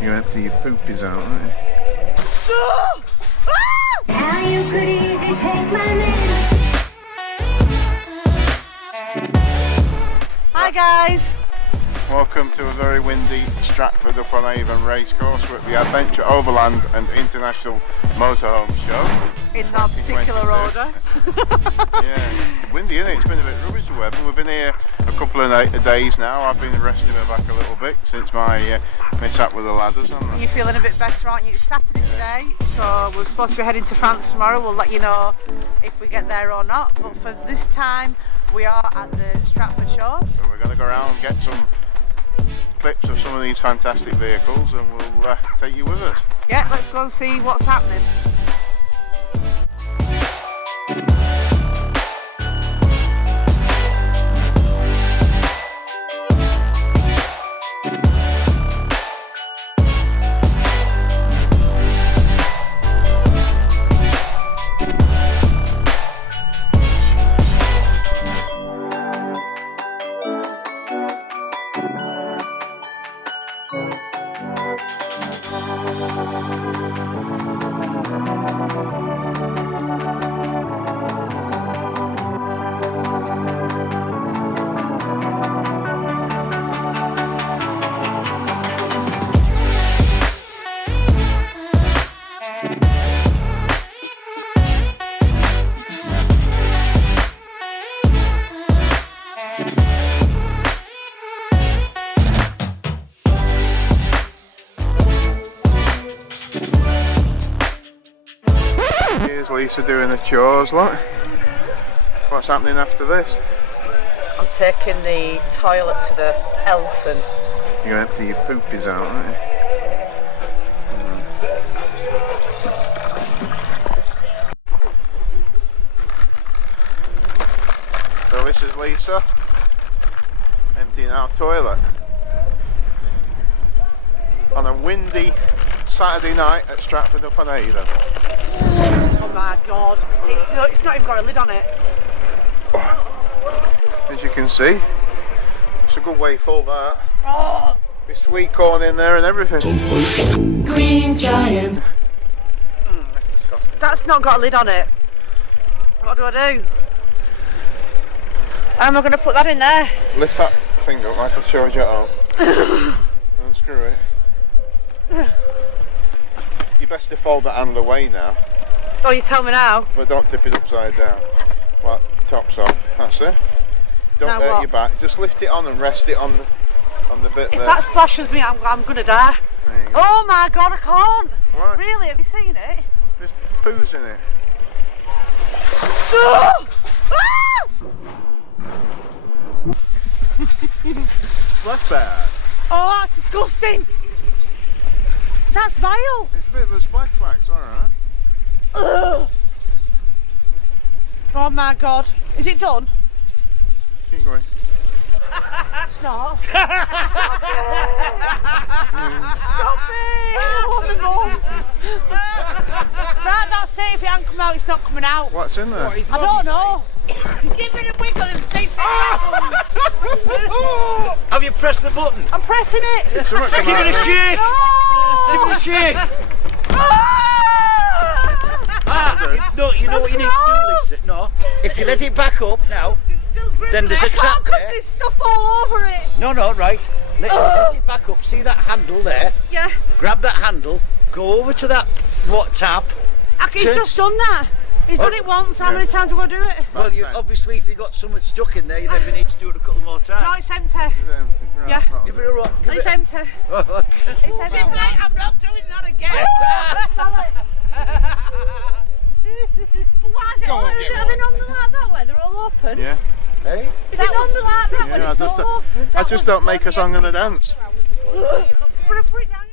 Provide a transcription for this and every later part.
You're gonna empty your poopies out, aren't you? Now you could easily take my name. Hi guys! Welcome to a very windy Stratford upon Avon racecourse. We're at the Adventure Overland and International Motorhome Show. In no particular order. Yeah, it's windy, isn't it? It's been a bit rubbish the weather. We've been here a couple of days now. I've been resting my back a little bit since my mishap with the ladders. Haven't I? You're feeling a bit better, aren't you? It's Saturday today, so we're supposed to be heading to France tomorrow. We'll let you know if we get there or not. But for this time, we are at the Stratford show. So we're going to go around and get some clips of some of these fantastic vehicles, and we'll take you with us. Yeah, let's go and see what's happening. Here's Lisa doing the chores, look. What's happening after this? I'm taking the toilet to the Elson. You're gonna empty your poopies out, aren't you? So this is Lisa emptying our toilet on a windy Saturday night at Stratford upon Avon. Oh my god, it's not even got a lid on it. As you can see, it's a good way full that. Oh. There's sweet corn in there and everything. Green giant. That's disgusting. That's not got a lid on it. What do I do? How am I going to put that in there? Lift that thing up like I showed you at home. Unscrew it. You best to fold that handle away now. Oh, you tell me now. But don't tip it upside down. Well, top's off. That's it. Don't Now hurt what? your back. Just lift it on and rest it on the bit If there. that splashes me, I'm going to die. There you go. Oh my god, I can't. Why? Really? Have you seen it? There's poos in it. Oh! Splashback. Oh, that's disgusting. That's vile. It's a bit of a splashback, it's alright. Ugh. Oh my god. Is it done? Keep going. It's not. Stop it! I want the mum. Right, that's it. If it hasn't come out, it's not coming out. What's in there? I don't know. Give it a wiggle and see if it happens. Have you pressed the button? I'm pressing it. Something come Give out it a there. shake. Give it a shake. No, you know what you need to do, Lisa? No. If you let it back up now, then there's a tap Because there. there's stuff all over it. No, right. Let it back up. See that handle there? Yeah. Grab that handle. Go over to that tap. He's Turn- just done that. He's done it once. How Yeah. many times have I do it? Well, you obviously, if you got something stuck in there, you maybe need to do it a couple more No, times. it's empty. Is it empty? Right, Yeah. that'll Give do. it a rock. Give It's it. empty. It's empty. I'm not doing that again. Smell it. But why is it all, are they normally like that way? They're all open? Yeah. Hey? Is it normally like that when Yeah, it's all open? I just don't make a song and a dance. Put it down.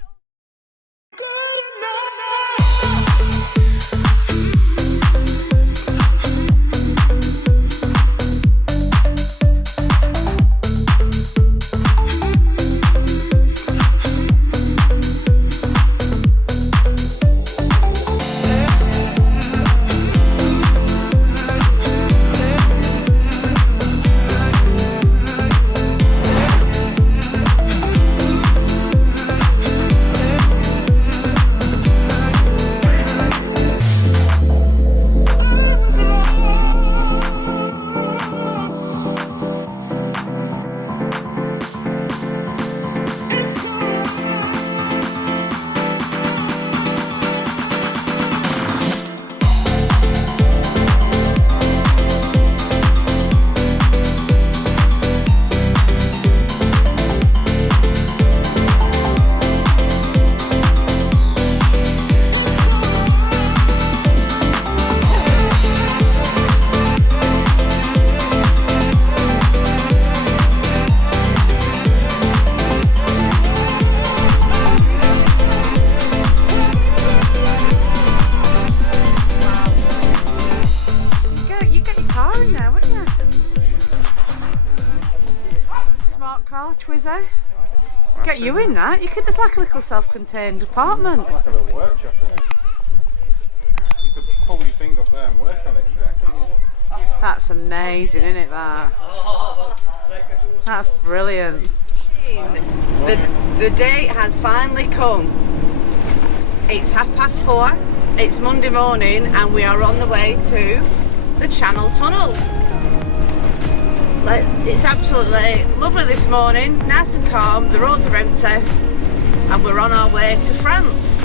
cozy. Get you in that. You could. It's like a little self-contained apartment. Like a little workshop, isn't it? You could pull your thing up there and work on it in there, couldn't you? That's amazing, isn't it? That's brilliant. The date has finally come. It's 4:30. It's Monday morning, and we are on the way to the Channel Tunnel. It's absolutely lovely this morning, nice and calm, the roads are empty, and we're on our way to France.